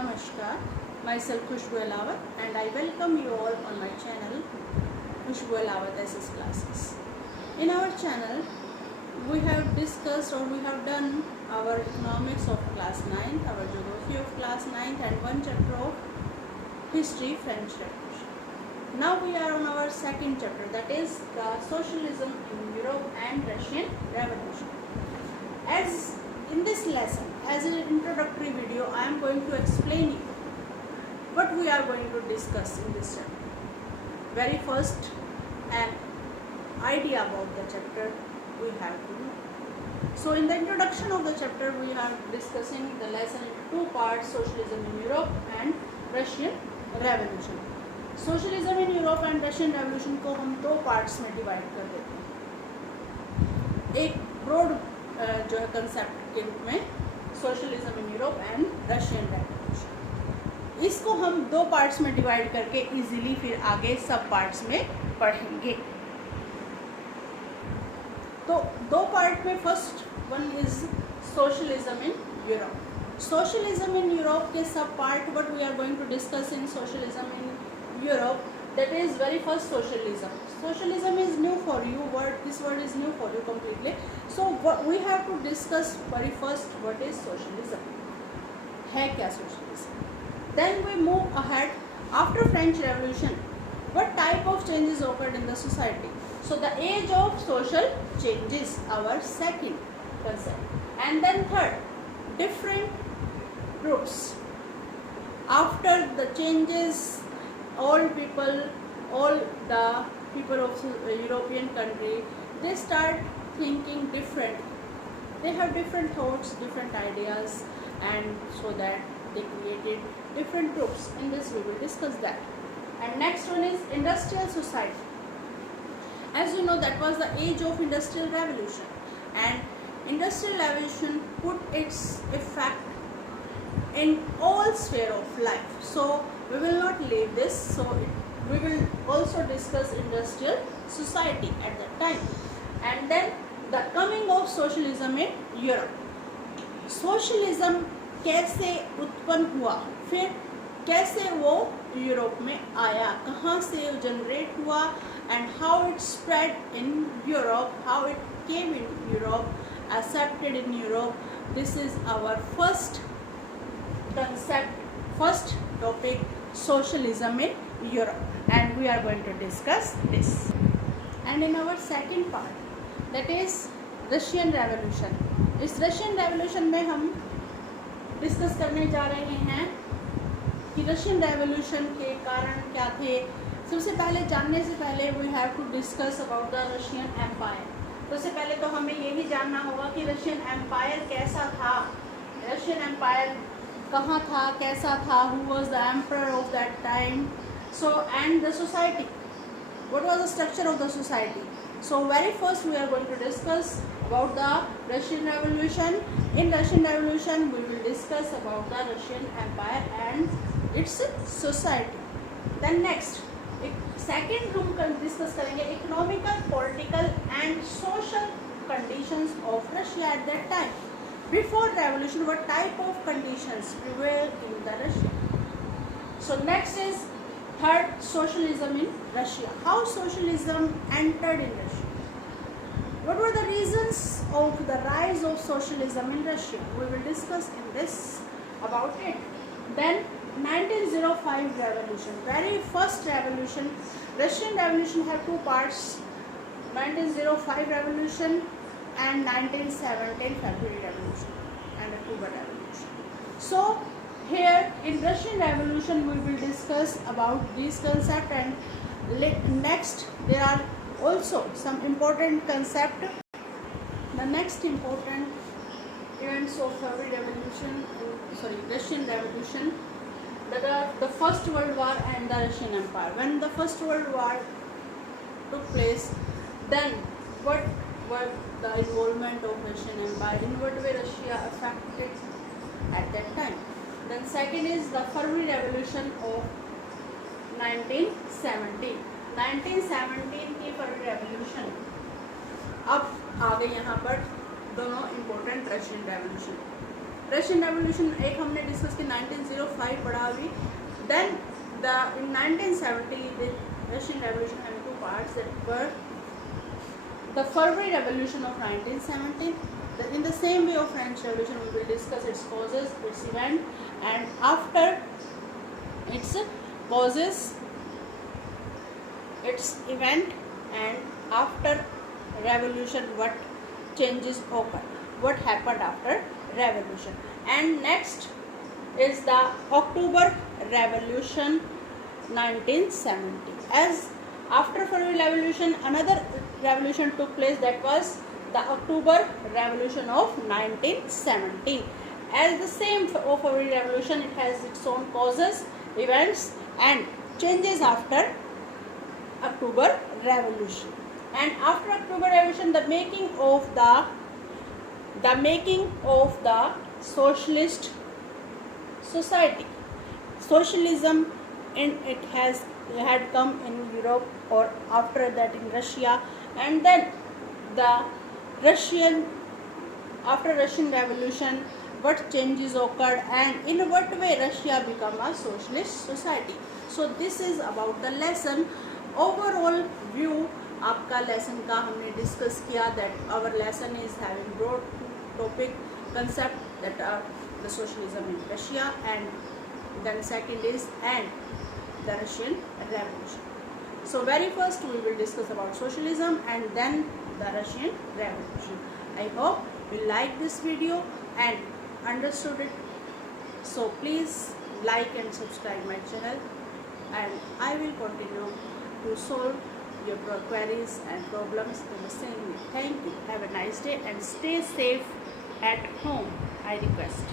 Namaskar, myself Khushbu Elawat and I welcome you all on my channel Khushbu Elawat SS Classes. In our channel, we have discussed or we have done our economics of class 9th, our geography of class 9th and one chapter of history French Revolution. Now we are on our second chapter, that is the socialism in Europe and Russian Revolution. As in this lesson, as an introductory video, I am going to explain you what we are going to discuss in this chapter. Very first, an idea about the chapter we have to know. So in the introduction of the chapter, we are discussing the lesson in two parts, socialism in Europe and Russian Revolution. Socialism in Europe and Russian revolution को हम दो parts में divide कर देते हैं. एक broad जो है कंसेप्ट के रूप में socialism in Europe and Russian revolution, इसको हम दो पार्ट्स में डिवाइड करके इजीली फिर आगे सब पार्ट्स में पढ़ेंगे. तो दो पार्ट में first one is socialism in Europe. Socialism in Europe के सब part what we are going to discuss in socialism in Europe, that is very first socialism. Socialism is new for you. This word is new for you completely. So what we have to discuss very first, what is socialism? है क्या socialism? Then we move ahead. After French Revolution, what type of changes occurred in the society? So the age of social changes, our second concept. And then third, different groups. After the changes, all the people of European country, they start thinking different. They have different thoughts, different ideas, and so that they created different groups. In this we will discuss that. And next one is industrial society. As you know, that was the age of industrial revolution, and industrial revolution put its effect in all sphere of life. So we will not leave this. So we will also discuss industrial society at that time. And then the coming of socialism in Europe. Socialism कैसे उत्पन्न हुआ, फिर कैसे वो Europe में आया, कहाँ से जनरेट हुआ, and how it spread in Europe, how it came in Europe, accepted in Europe. This is our first concept, first topic, socialism in Europe, and we are going to discuss this. And in our second part, that is Russian Revolution. इस Russian Revolution में हम discuss करने जा रहे हैं कि Russian Revolution के कारण क्या थे. सबसे पहले जानने से पहले we have to discuss about the Russian Empire. सबसे पहले तो हमें यही जानना होगा कि Russian Empire कैसा था, Russian Empire कहाँ था, कैसा था, who was the emperor of that time, so and the society, what was the structure of the society. So very first we are going to discuss about the Russian Revolution. In Russian Revolution we will discuss about the Russian Empire and its society. Then next second हम discuss करेंगे economical, political and social conditions of Russia at that time. Before revolution, what type of conditions prevailed in the Russia? So next is third, socialism in Russia. How socialism entered in Russia? What were the reasons of the rise of socialism in Russia? We will discuss in this about it. Then 1905 revolution, very first revolution. Russian Revolution had two parts, 1905 revolution and 1917 February Revolution and October Revolution. So here in Russian Revolution we will discuss about these concepts, and next there are also some important concept. The next important events of February Revolution, Russian Revolution, the First World War and the Russian Empire. When the First World War took place, then what were the involvement of Russian Empire, in what way Russia affected at that time. Then second is the February Revolution of 1917. 1917 की February Revolution. अब आ गए यहाँ पर दोनों important Russian Revolution. Russian revolution एक हमने discuss की 1905 5 पढ़ा अभी. Then in 1970 the Russian Revolution had two parts that were the February Revolution of 1917. In the same way of French Revolution, we will discuss its causes, its event, and after its causes, its event, and after revolution, what changes occurred, what happened after revolution. And next is the October Revolution 1970. As after February Revolution, another revolution took place, that was the October Revolution of 1917. As the same February Revolution, it has its own causes, events, and changes after October Revolution. And after October Revolution, the making of the socialist society. Socialism had come in Europe, or after that in Russia, and then the after Russian Revolution, what changes occurred and in what way Russia became a socialist society. So this is about the lesson. Overall view आपका lesson का हमने discuss किया, that our lesson is having broad topic concept, that are the socialism in Russia, and then second is and the Russian Revolution. So very first we will discuss about socialism and then the Russian Revolution. I hope you like this video and understood it. So please like and subscribe my channel, and I will continue to solve your queries and problems in the same way. Thank you. Have a nice day and stay safe at home, I request.